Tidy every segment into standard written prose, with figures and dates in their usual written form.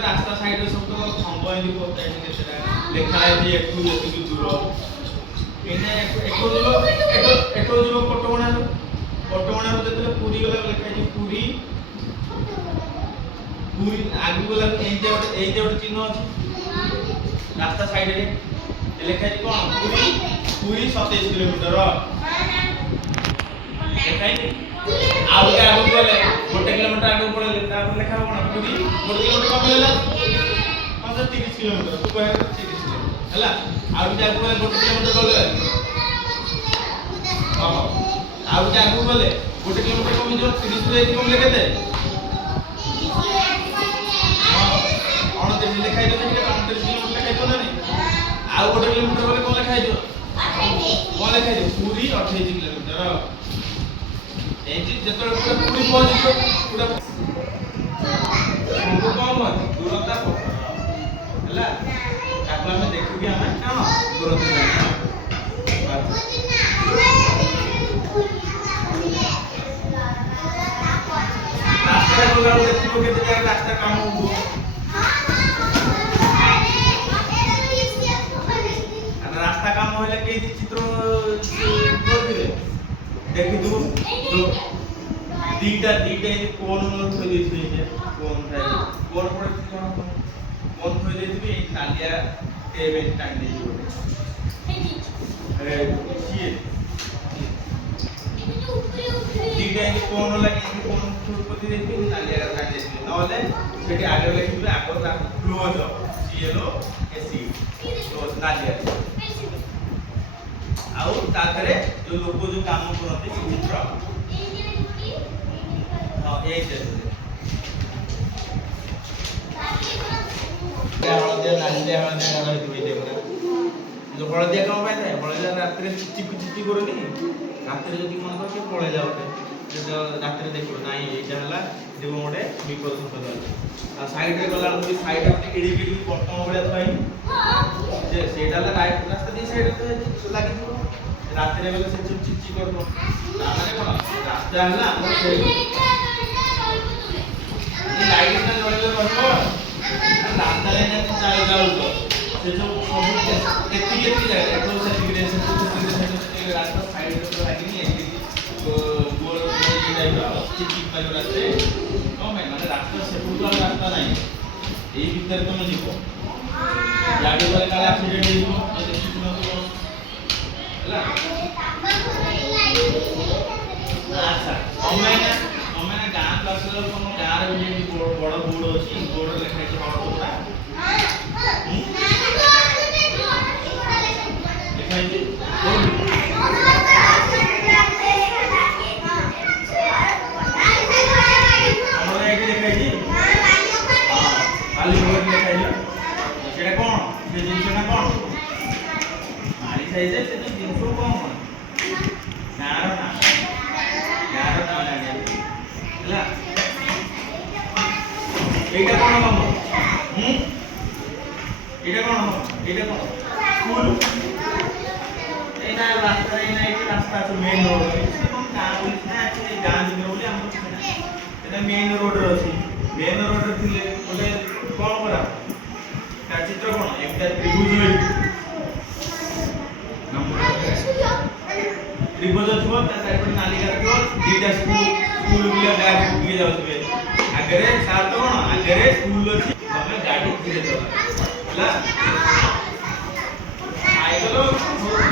रास्ता साइड सब खंभ लिखा है एठू एतिक दूर एने एठू जो पटवणा जते पूरी गला लिखा है पूरी पूरी आगु गला ए जे चिन्ह अछि रास्ता साइड रे लिखा है कोन पूरी पूरी 27 किलोमीटर लिखा है आउ के आगु गले 1 किलोमीटर आगु पड़ले तापर लिखा कोन पूरी 1 किलोमीटर कम लेला 30 किलोमीटर तू कहे 30 किलोमीटर हला आउ के आगु गले 1 किलोमीटर गले हां आउ के आगु गले 1 किलोमीटर कम जो 30 ले कम लेके दे हां 29 लिखा है तो 29 किलोमीटर लिखा है तो नहीं आउ 1 किलोमीटर गले कोन लिखा है जो कोन लिखा है पूरी 28 किलोमीटर एजी जतरे पूरी पहुंच जो पूरा हमको कम है दूरता हला ताको हम देखु कि हम काना दूरता रास्ता गला देखिबो केते जाय रास्ता काम हो रास्ता काम होले के चित्र करबे देखि तू तो दीटा कोन न थई देछि जे कोन पड़े कोन थई देछि ए कालिया टेबे टाइम दे अरे ये दीटा कोन लगे कोन छुपति देछि कालिया का टाइम देछि नले सेठी आगे लिखिबे आगो ता क्लोज सीएलओ एसी तो नालिया आउ ताकरे जो लोग जो काम करते चित्र हां ए जे हळदिया नालिया हळदिया गाना दिबे पूरा जो हळदिया काम पाए थाए हळदिया रात रे चिची करनी रात रे जदी मन कर के पळे जावते जो रात रे देखो नाही एटा हला देव मोडे विपद संपदा आ साइड रे गला भी साइड में एडी केडी पट्टम बळिया थाई जे सेटा ला राइट रास्ता दी साइड रे लागी दिबो रात रे गले से चिची करबो माने कोन रास्ता हला हमर से लाइट ना जळले रहबो रास्ता रे ने चाल जाऊ तो से जो सब एती जाय तो से डिग्रेशन रास्ता साइड रे लागी नहीं तो गोल ये जाइबो चिची कर रास्ते तो माने रास्ता से पूरा रास्ता नहीं एई भीतर तुम जीवो गाड़ी वाले काले एक्सीडेंट होइबो ए देखि न तो हला अच्छा हमें गां क्लास कोन गां रे भी बड़ बोर्ड अछि बोर्ड लिखा छै बड़ बोर्ड लिखा छै हमरा एके लिखा छै खाली बोर्ड लिखा छै सेटा कोन से जिंस ना कोन मारी छै जे से जिंस कोन गारो ना ହେଲା এইটা কোন মামু এইটা কোন স্কুল এই না রাস্তা এই না এই রাস্তা আছে মেইন রোড কোন গাঁ বলিস না এই গাঁ দিকে বলি আমরা কিছু না এটা মেইন রোড আছে মেইন রোড থিলে বলে কোন করা তার চিত্র কোন একটা ত্রিভুজ ত্রিভুজ ছিল তার সাইডে নালিকা ছিল দুইটা स्कूल बिया गाड़ी उगे जाउतबे आगरे सार तो कोन आगरे स्कूल अछि तमे गाड़ी धीरे चला हला साइकिल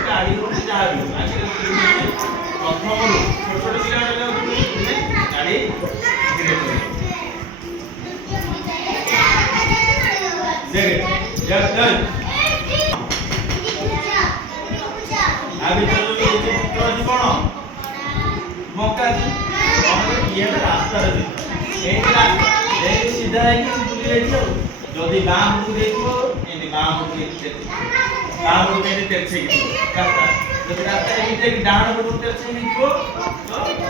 गाड़ी को जाबी आगरे प्रथम रो छोट छोट पिला गाड़ी धीरे चला देख जा चल अभी चलो ये चित्र अछि कोन ବଙ୍କା ଅଛି ଇଏ ହେଲା ରାସ୍ତାର ଦିନ ଏଇଠି ରାସ୍ତା ଏଇଠି ସିଧା ହେଇକି ବୁଲି ଯାଇଥିବ ଯଦି ବାଁ ପଟକୁ ଦେଇଥିବ ଏମିତି ବାଁ ପଟକୁ ଏମିତି ବାଁ ପଟକୁ ଏମିତି ତେର୍ଛେଇକି ରାସ୍ତା ଯଦି ରାସ୍ତା ଏମିତି ଡାହାଣ ପଟକୁ ତେର୍ଛେଇକି ଯିବ ତ